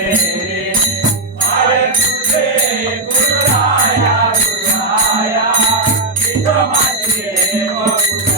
I Thank you.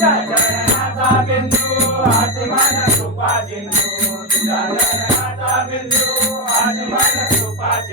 चरणाचा बिंदू आज माझा बिंदू आज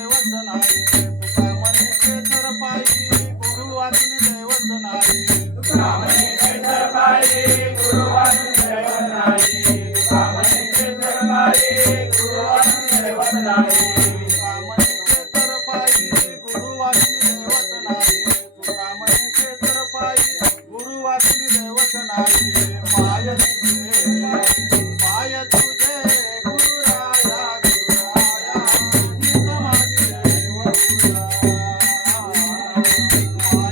गुरुवा देव नाई रामिकेत गुरुवासी देवत नाई रामणिक तर गुरुवासी देवचनाई रमणिक तर तर पाणी गुरुवासी देवचनाई मय तुम्ही तुझे गुरु देव